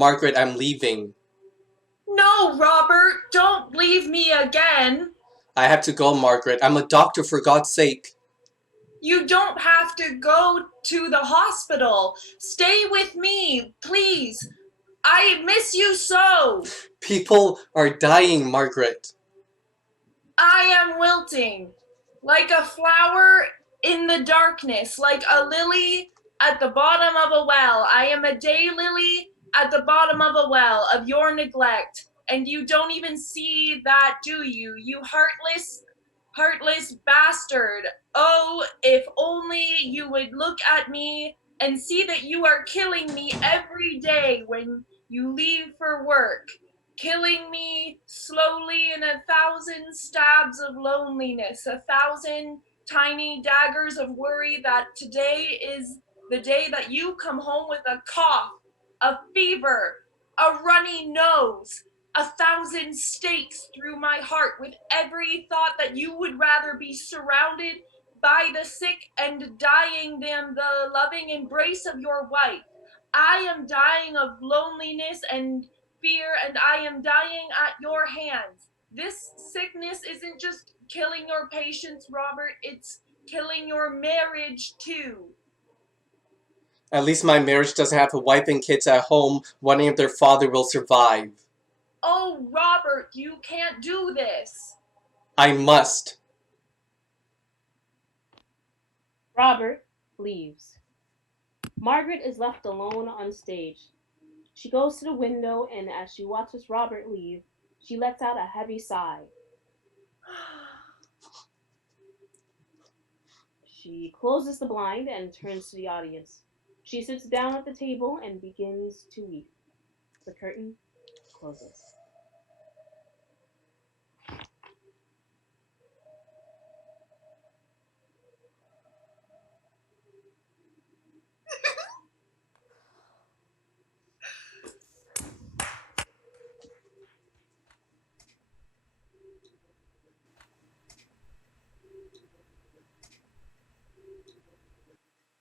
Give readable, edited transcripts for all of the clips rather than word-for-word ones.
Margaret, I'm leaving. No, Robert, don't leave me again. I have to go, Margaret. I'm a doctor, for God's sake. You don't have to go to the hospital. Stay with me, please. I miss you so. People are dying, Margaret. I am wilting, like a flower in the darkness, like a lily at the bottom of a well. I am a daylily at the bottom of a well of your neglect. And you don't even see that, do you? You heartless bastard. Oh, if only you would look at me and see that you are killing me every day when you leave for work. Killing me slowly in 1,000 stabs of loneliness, 1,000 tiny daggers of worry that today is the day that you come home with a cough, a fever, a runny nose, 1,000 stakes through my heart with every thought that you would rather be surrounded by the sick and dying than the loving embrace of your wife. I am dying of loneliness and fear, and I am dying at your hands. This sickness isn't just killing your patients, Robert, it's killing your marriage too. At least my marriage doesn't have a wife and kids at home wondering if their father will survive. Oh, Robert, you can't do this. I must. Robert leaves. Margaret is left alone on stage. She goes to the window, and as she watches Robert leave, she lets out a heavy sigh. She closes the blind and turns to the audience. She sits down at the table and begins to weep. The curtain closes.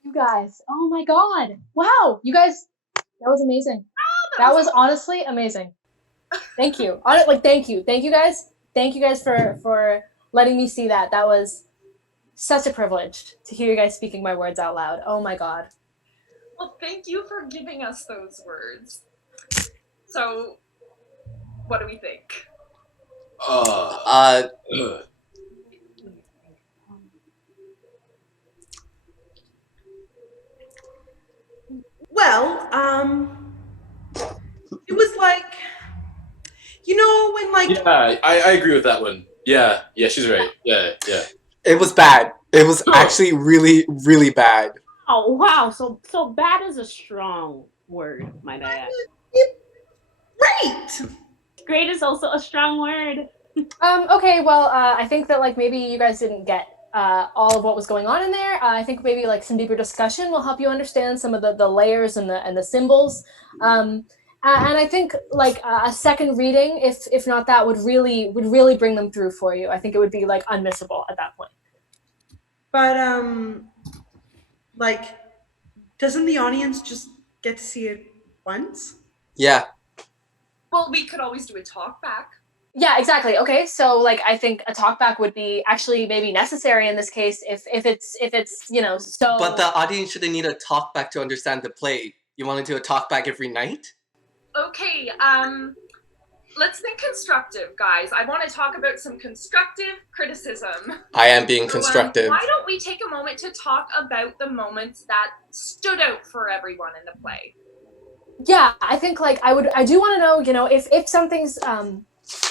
You guys, oh my god. Wow, you guys, that was amazing. That was honestly amazing. Thank you. Thank you. Thank you guys. Thank you guys for letting me see that. That was such a privilege to hear you guys speaking my words out loud. Oh my god. Well, thank you for giving us those words. So, what do we think? Well, it was like, you know, when like... Yeah, I agree with that one. Yeah, she's right. Yeah. It was bad. It was actually really, really bad. Oh, wow. So bad is a strong word, might I add. Great! Great is also a strong word. Okay, well, I think that like maybe you guys didn't get all of what was going on in there. I think maybe like some deeper discussion will help you understand some of the layers and the symbols. And I think like a second reading, if not that, would really bring them through for you. I think it would be like unmissable at that point. But like, doesn't the audience just get to see it once? Yeah. Well, we could always do a talk back. Yeah, exactly. Okay, so like I think a talkback would be actually maybe necessary in this case if it's you know so. But the audience shouldn't need a talkback to understand the play. You want to do a talkback every night? Okay, let's think constructive, guys. I want to talk about some constructive criticism. I am being constructive. Why don't we take a moment to talk about the moments that stood out for everyone in the play? Yeah, I think like I do want to know, you know, if something's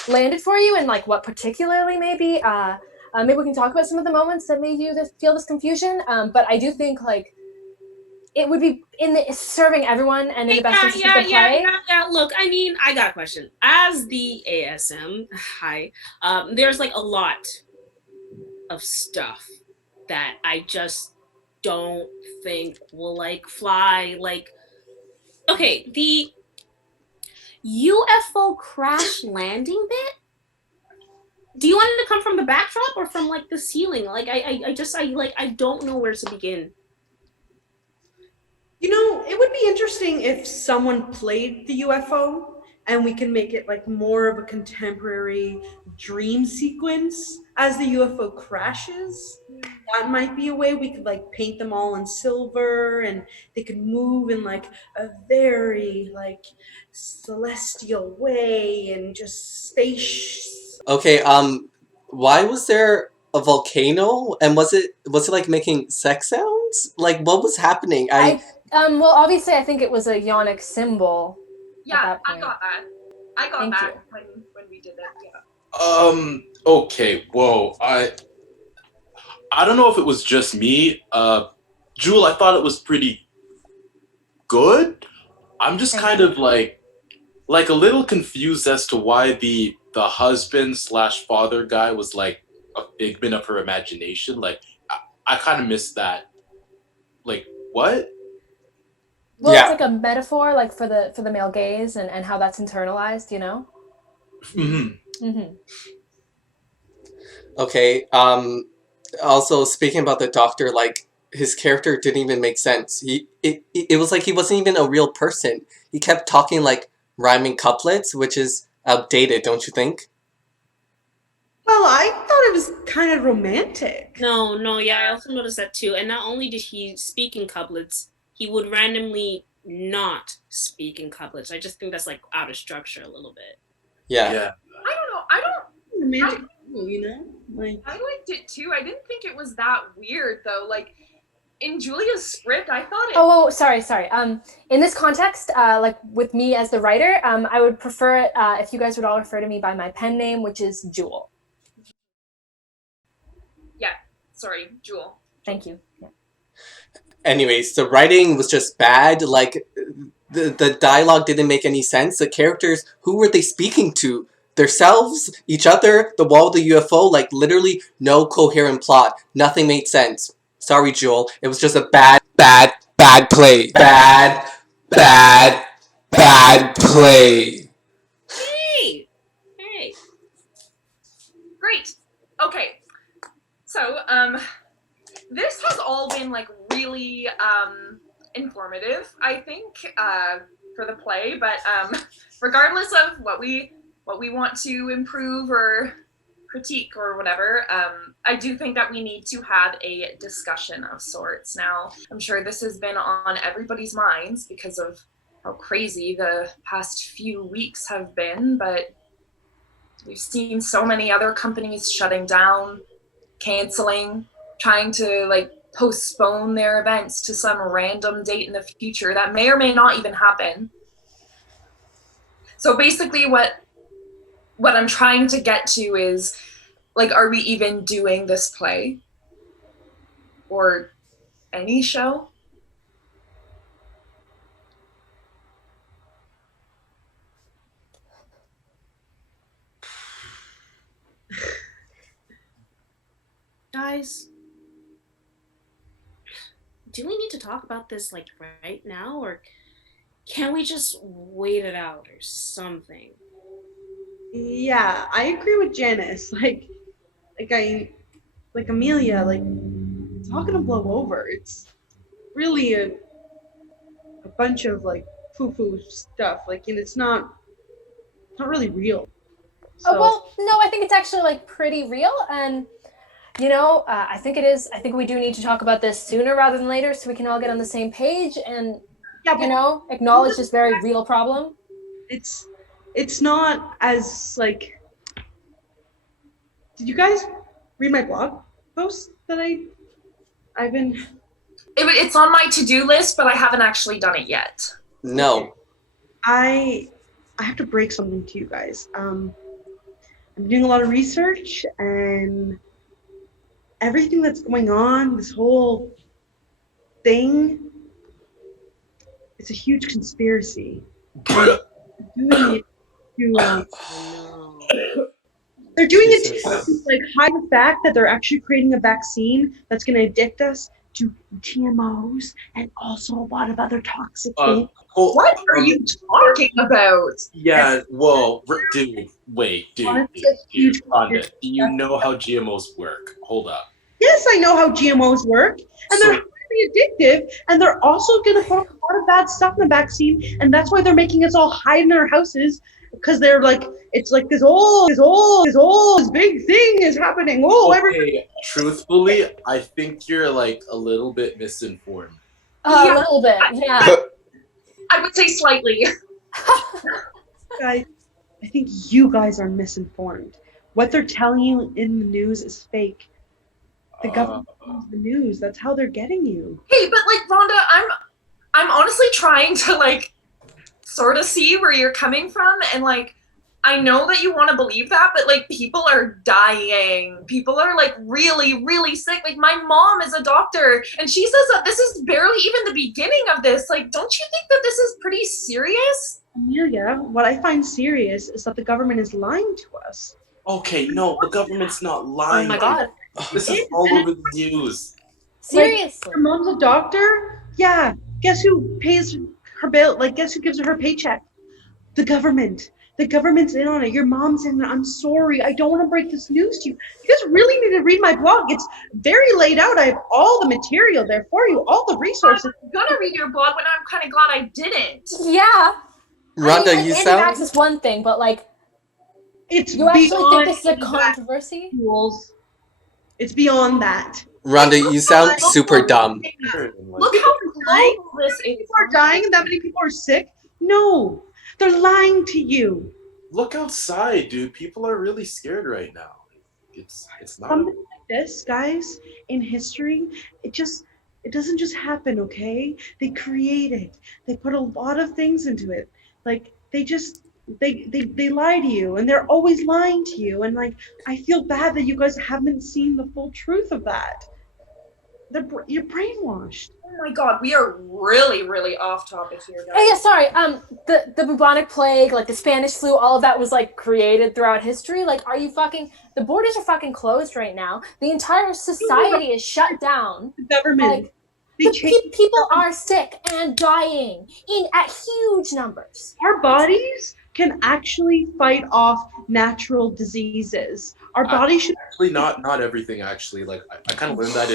landed for you and like what particularly maybe maybe we can talk about some of the moments that made you feel this confusion. But I do think like it would be serving everyone and in the best interest of the play. Yeah. Look, I mean, I got a question. As the ASM, there's like a lot of stuff that I just don't think will like fly. Like, okay, the UFO crash landing bit. Do you want it to come from the backdrop or from like the ceiling? Like, I don't know where to begin. You know, it would be interesting if someone played the UFO and we can make it like more of a contemporary dream sequence as the UFO crashes. That might be a way we could like paint them all in silver and they could move in like a very like celestial way and just space. Okay, why was there a volcano? And was it like making sex sounds? Like what was happening? Well, obviously, I think it was a yonic symbol. Yeah, that I point. got that. I got Thank that you. when we did it. Yeah. Okay, whoa. I don't know if it was just me. Jewel, I thought it was pretty good. I'm just Thank kind you. of like a little confused as to why the husband slash father guy was like a figment of her imagination. Like I kind of missed that. Like what? Well, Yeah. it's like a metaphor, like for the male gaze and how that's internalized, you know. Mm-hmm. Okay. Also, speaking about the doctor, like his character didn't even make sense. It was like he wasn't even a real person. He kept talking like rhyming couplets, which is outdated, don't you think? Well, I thought it was kind of romantic. No, yeah, I also noticed that too. And not only did he speak in couplets, he would randomly not speak in couplets. I just think that's like out of structure a little bit. Yeah. I don't know. I don't. Romantic, you know? Like I liked it too. I didn't think it was that weird though. Like in Julia's script, I thought it. Oh, sorry. In this context, like with me as the writer, I would prefer it if you guys would all refer to me by my pen name, which is Jewel. Yeah. Sorry, Jewel. Thank you. Yeah. Anyways, the writing was just bad. Like the dialogue didn't make any sense. The characters, who were they speaking to? Themselves, each other, the wall, the UFO, like literally no coherent plot. Nothing made sense. Sorry, Joel. It was just a bad play. Bad play. Hey! Great. Okay. So, this has all been like really informative, I think, for the play. But regardless of what we want to improve or critique or whatever, I do think that we need to have a discussion of sorts. Now, I'm sure this has been on everybody's minds because of how crazy the past few weeks have been, but we've seen so many other companies shutting down, canceling, trying to like postpone their events to some random date in the future that may or may not even happen. So basically what I'm trying to get to is, like, are we even doing this play? Or any show? Guys, do we need to talk about this like right now, or can we just wait it out or something? yeah, I agree with Janice. Like Amelia, like it's all gonna blow over. It's really a bunch of like foo-foo stuff. Like, and it's not really real. So, Oh, well, no, I think it's actually like pretty real, and you know, I think it is. I think we do need to talk about this sooner rather than later, so we can all get on the same page and yeah, but you know, acknowledge this very real problem. it's not as like. Did you guys read my blog post that I've been? It's on my to-do list, but I haven't actually done it yet. No. I have to break something to you guys. I'm doing a lot of research, and everything that's going on, this whole thing, it's a huge conspiracy. They're doing it to, they're doing it to like hide the fact that they're actually creating a vaccine that's going to addict us to GMOs and also a lot of other toxic things. What are you talking about? Yeah, whoa, dude, Rhonda, do you know how GMOs work? Hold up. Yes, I know how GMOs work, and they're highly be addictive, and they're also going to put a lot of bad stuff in the vaccine, and that's why they're making us all hide in our houses, because they're like, it's like this big thing is happening. Oh, Okay, truthfully, I think you're like a little bit misinformed. A little bit, yeah. I would say slightly. guys, I think you guys are misinformed. What they're telling you in the news is fake. The government owns the news. That's how they're getting you. Hey, but like Rhonda, I'm honestly trying to like sort of see where you're coming from, and like I know that you want to believe that, but like people are dying. People are like really, really sick. Like my mom is a doctor, and she says that this is barely even the beginning of this. Like, don't you think that this is pretty serious? Amelia, what I find serious is that the government is lying to us. Okay, no, the government's not lying. Oh my god. This is all over the news. Seriously. Your mom's a doctor? Yeah. Guess who pays her bill? Like, guess who gives her paycheck? The government. The government's in on it. Your mom's in it. I'm sorry. I don't want to break this news to you. You guys really need to read my blog. It's very laid out. I have all the material there for you, all the resources. I'm gonna read your blog, but I'm kind of glad I didn't. Yeah. Rhonda, I mean, you anti-vax sound... is one thing, but like, It's you actually think beyond this is a controversy? rules. It's beyond that. Rhonda, you sound super dumb. Look how global this is. People are dying and that many people are sick? No. They're lying to you. Look outside, dude. People are really scared right now. It's not. Something like this, guys, in history, it doesn't just happen, okay? They create it. They put a lot of things into it. Like they lie to you, and they're always lying to you. And like I feel bad that you guys haven't seen the full truth of that. You're brainwashed. Oh my god, we are really, really off topic here, guys. Oh yeah, sorry. The bubonic plague, like the Spanish flu, all of that was like created throughout history. Like, are you fucking? The borders are fucking closed right now. The entire society is shut down. The government. Like, people are sick and dying at huge numbers. Our bodies can actually fight off natural diseases. Our bodies should actually not everything. Actually, like I kind of learned that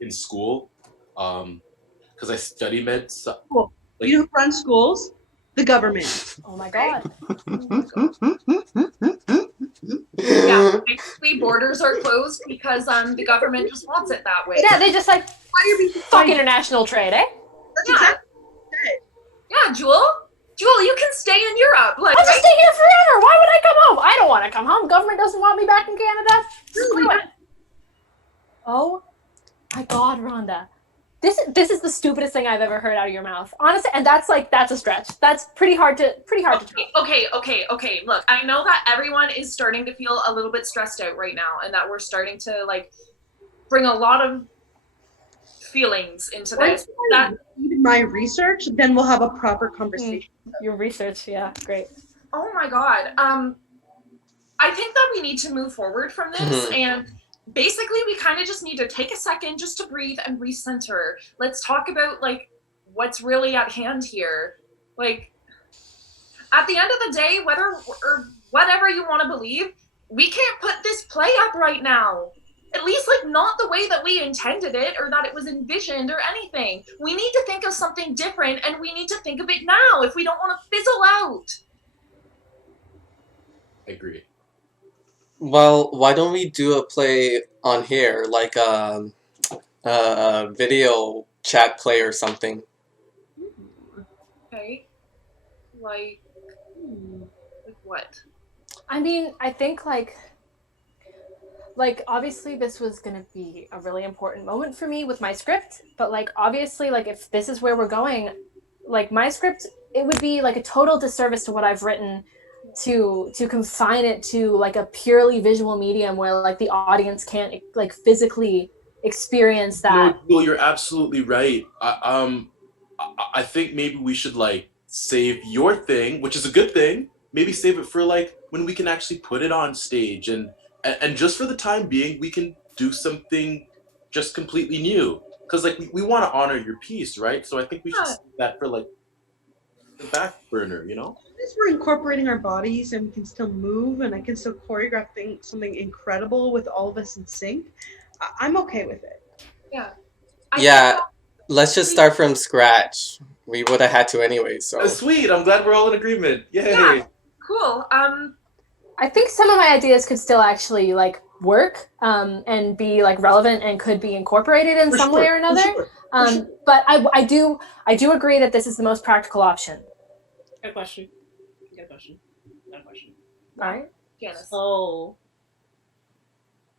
in school, because I study med. So, cool. Like, you know who runs schools? The government. Oh my god. Yeah, basically borders are closed because the government just wants it that way. Yeah, they just like Why are you being fuck international trade, eh? That's Yeah. exactly Yeah, Jewel, you can stay in Europe. Like, I'll just stay here forever. Why would I come home? I don't want to come home. Government doesn't want me back in Canada. Screw it. Oh my god, Rhonda. This is the stupidest thing I've ever heard out of your mouth. Honestly, and that's a stretch. That's pretty hard to Okay. Look, I know that everyone is starting to feel a little bit stressed out right now, and that we're starting to like bring a lot of feelings into this. That my research, then we'll have a proper conversation. Your research, yeah, great. Oh my god. I think that we need to move forward from this, and basically we kind of just need to take a second just to breathe and recenter. Let's talk about like what's really at hand here. Like at the end of the day, whether or whatever you want to believe, we can't put this play up right now. At least like not the way that we intended it or that it was envisioned or anything. We need to think of something different, and we need to think of it now if we don't want to fizzle out. I agree. Well, why don't we do a play on here, like a video chat play or something? Okay. Like what? I mean, I think like obviously this was gonna be a really important moment for me with my script, but like obviously like if this is where we're going, like my script, it would be like a total disservice to what I've written to confine it to like a purely visual medium where like the audience can't like physically experience that. No, you're absolutely right. I think maybe we should like save your thing, which is a good thing. Maybe save it for like when we can actually put it on stage, and just for the time being, we can do something just completely new. Because like we want to honor your piece, right? So I think we should save that for like the back burner, you know? As we're incorporating our bodies and we can still move and I can still choreograph something incredible with all of us in sync, I'm okay with it. Yeah. Let's just start from scratch. We would have had to anyway, so. Sweet, I'm glad we're all in agreement. Yay! Yeah. Cool. I think some of my ideas could still actually like work and be like relevant and could be incorporated in some way or another. But I do agree that this is the most practical option. Got a question. All right. Janice. So,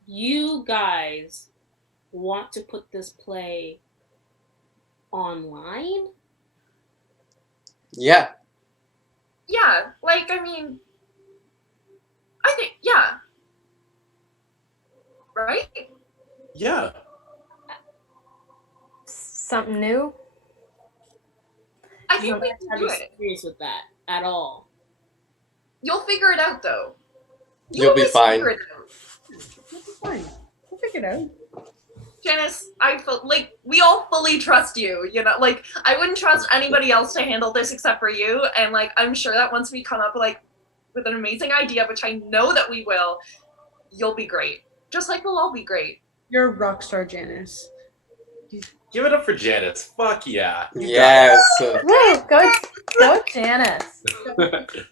you guys want to put this play online? Yeah. Yeah, like, I mean, I think, yeah. Right? Yeah. Something new. I think we can do I'm it. serious with that at all. You'll figure it out, though. You'll be always fine. figure it out. Fine. We'll figure it out. Janice, I feel like we all fully trust you, you know, like I wouldn't trust anybody else to handle this except for you. And like, I'm sure that once we come up like with an amazing idea, which I know that we will, you'll be great. Just like we'll all be great. You're a rock star, Janice. Give it up for Janice. Fuck yeah. You Yes. Woo! Go Janice. got it.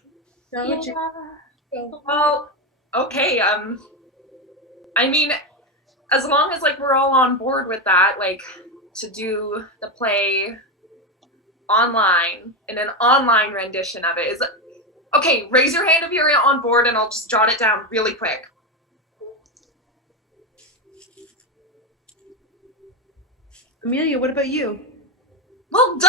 Go, Yeah. Janice. Well, okay, I mean, as long as like we're all on board with that, like to do the play online in an online rendition of it is okay. Raise your hand if you're on board, and I'll just jot it down really quick. Amelia, what about you? Well, duh!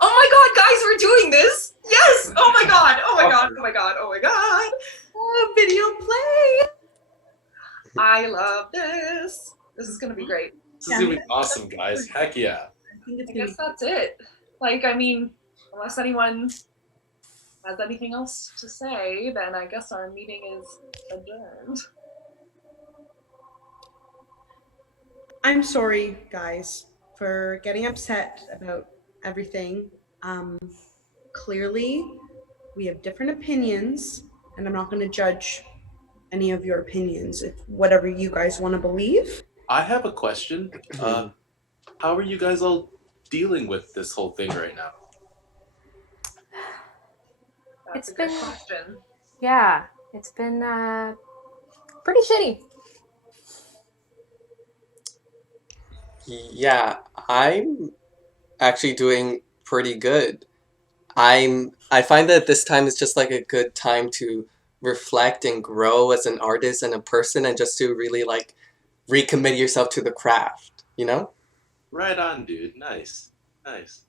Oh my god, guys, we're doing this! Yes! Oh my god! Oh my god! Oh my god! Oh my god! Oh, video play. I love this. This is gonna be great. This is gonna be awesome, guys. Heck yeah. I think it's I gonna guess that's it. Like, I mean, unless anyone has anything else to say, then I guess our meeting is adjourned. I'm sorry, guys, for getting upset about everything. Clearly, we have different opinions, and I'm not going to judge any of your opinions. If whatever you guys want to believe. I have a question. How are you guys all dealing with this whole thing right now? That's It's a good been- question. Yeah, it's been pretty shitty. Yeah, I'm actually doing pretty good. I find that this time is just like a good time to reflect and grow as an artist and a person and just to really like recommit yourself to the craft, you know? Right on, dude. Nice. Nice.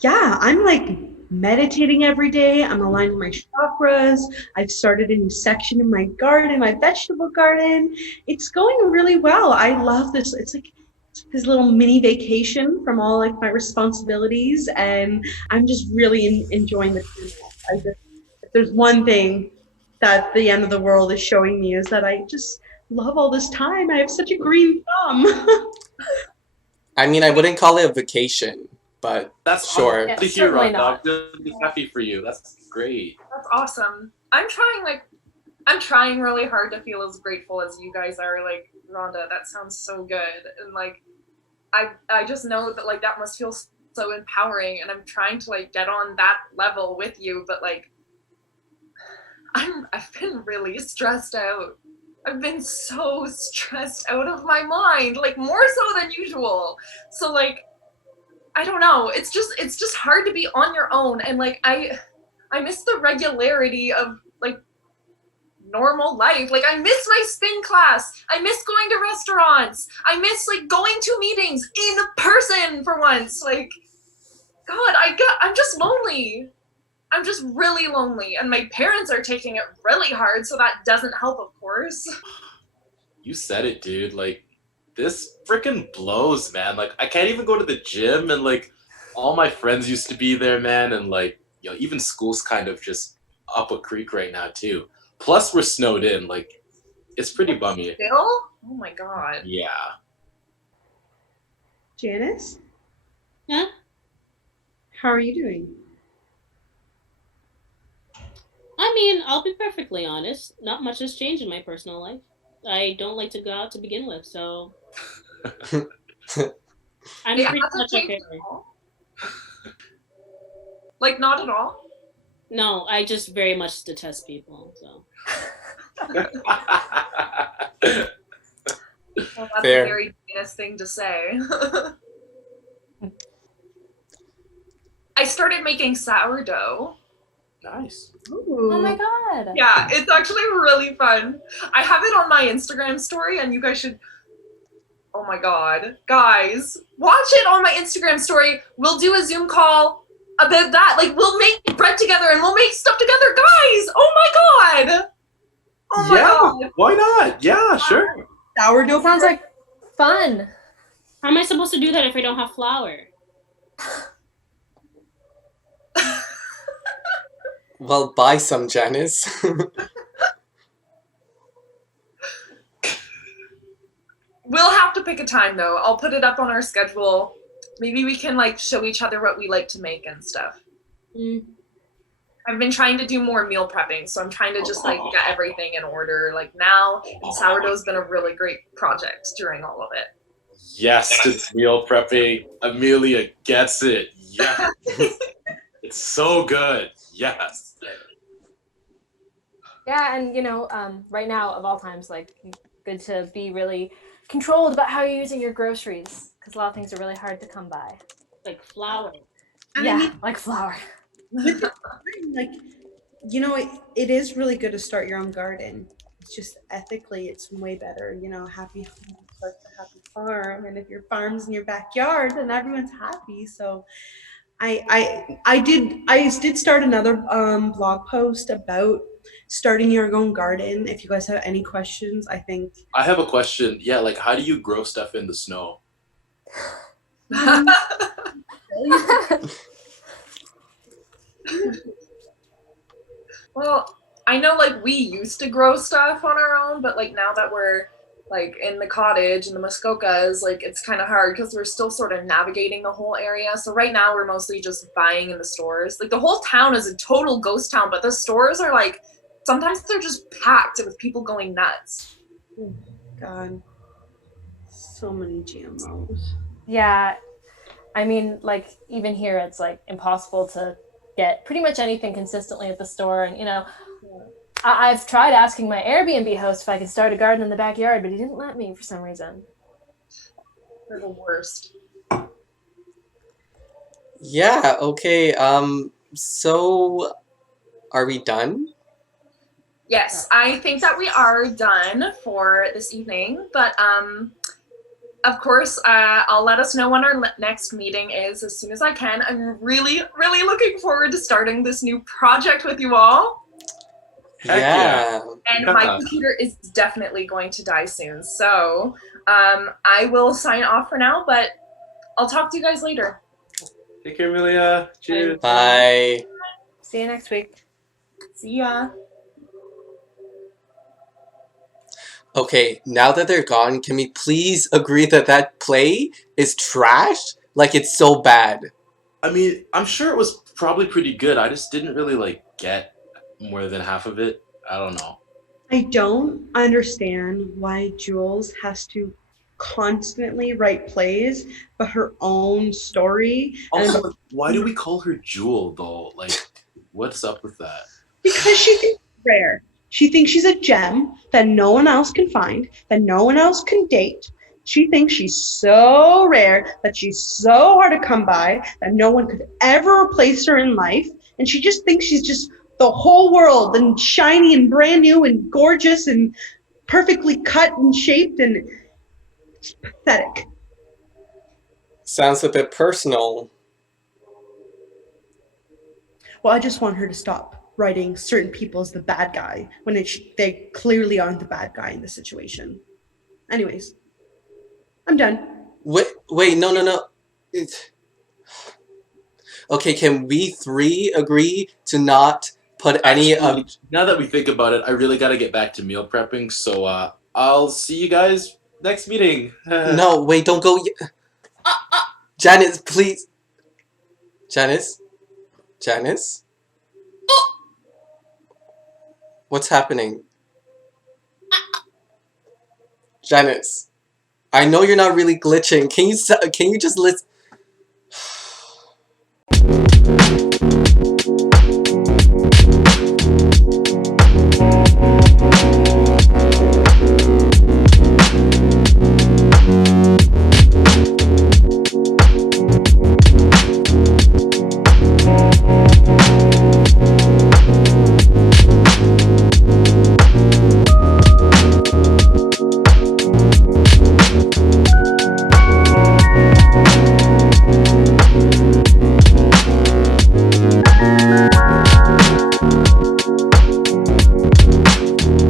Yeah, I'm like meditating every day. I'm aligned with my chakras. I've started a new section in my garden, my vegetable garden. It's going really well. I love this. It's like this little mini vacation from all like my responsibilities, and I'm just really enjoying the time. If there's one thing that the end of the world is showing me is that I just love all this time. I have such a green thumb. I mean, I wouldn't call it a vacation, but That's Sure. awesome Yeah, to hear, certainly Rhonda. not. I'm really happy for you. That's great. That's awesome. I'm trying really hard to feel as grateful as you guys are. Like, Rhonda, that sounds so good. And like, I just know that like that must feel so empowering, and I'm trying to like get on that level with you, but like I've been really stressed out. I've been so stressed out of my mind, like more so than usual. So like I don't know. It's just hard to be on your own, and like I miss the regularity of like normal life. Like I miss my spin class. I miss going to restaurants. I miss like going to meetings in person for once. Like God, I'm just lonely. I'm just really lonely, and my parents are taking it really hard, so that doesn't help, of course. You said it, dude. Like, this freaking blows, man. Like, I can't even go to the gym, and like, all my friends used to be there, man. And like, you know, even school's kind of just up a creek right now, too. Plus, we're snowed in. Like, it's pretty bummy. Still? Oh my God. Yeah. Janice? Huh? How are you doing? I mean, I'll be perfectly honest. Not much has changed in my personal life. I don't like to go out to begin with, so I'm It pretty hasn't much okay. changed at all. Like, not at all? No, I just very much detest people. So Well, that's Fair. a very Venus thing to say. I started making sourdough. Nice. Oh my god. Yeah, it's actually really fun. I have it on my Instagram story, and you guys should. Oh my god. Guys, watch it on my Instagram story. We'll do a Zoom call about that. Like, we'll make bread together and we'll make stuff together. Guys, oh my god. Oh my god. Why not? Yeah, sure. Sourdough Sounds like fun. how am I supposed to do that if I don't have flour? Well, buy some, Janice. We'll have to pick a time though. I'll put it up on our schedule. Maybe we can like show each other what we like to make and stuff. I've been trying to do more meal prepping, so I'm trying to just like get everything in order like now. And sourdough's been a really great project during all of it. Yes to meal prepping. Amelia gets it. Yeah. It's so good. Yes. Yeah, and right now of all times, like good to be really controlled about how you're using your groceries because a lot of things are really hard to come by. Like flour. And yeah, I mean, like flour. with the garden, like, it is really good to start your own garden. It's just ethically, it's way better. Happy home starts a happy farm, and if your farm's in your backyard, then everyone's happy. So, I did start another blog post about starting your own garden. If you guys have any questions, I think. I have a question. Yeah, like how do you grow stuff in the snow? Well, I know like we used to grow stuff on our own, but like now that we're like in the cottage and the Muskokas, like it's kind of hard because we're still sort of navigating the whole area. So right now we're mostly just buying in the stores. Like the whole town is a total ghost town, but the stores are like sometimes they're just packed with people going nuts. God, so many GMOs. Yeah, I mean, like even here, it's like impossible to get pretty much anything consistently at the store, and I've tried asking my Airbnb host if I could start a garden in the backyard, but he didn't let me for some reason. They're the worst. Yeah, okay. So are we done? Yes, I think that we are done for this evening, but of course, I'll let us know when our next meeting is as soon as I can. I'm really, really looking forward to starting this new project with you all. Heck Yeah. And my computer is definitely going to die soon. So I will sign off for now, but I'll talk to you guys later. Take care, Amelia. Cheers. Bye. See you next week. See ya. Okay, now that they're gone, can we please agree that that play is trash? Like, it's so bad. I mean, I'm sure it was probably pretty good. I just didn't really like get more than half of it. I don't know. I don't understand why Jules has to constantly write plays, but her own story. Also, why do we call her Jewel though? Like, what's up with that? Because she thinks she's rare. She thinks she's a gem that no one else can find, that no one else can date. She thinks she's so rare, that she's so hard to come by, that no one could ever replace her in life. And she just thinks she's just the whole world and shiny and brand new and gorgeous and perfectly cut and shaped, and it's pathetic. Sounds a bit personal. Well, I just want her to stop writing certain people as the bad guy when they clearly aren't the bad guy in the situation. Anyways, I'm done. Wait, no. Okay, can we three agree to not put any of... Now that we think about it, I really got to get back to meal prepping. So I'll see you guys next meeting. No, wait, don't go... Janice, please. Janice? What's happening? Janice, I know you're not really glitching. Can you just listen?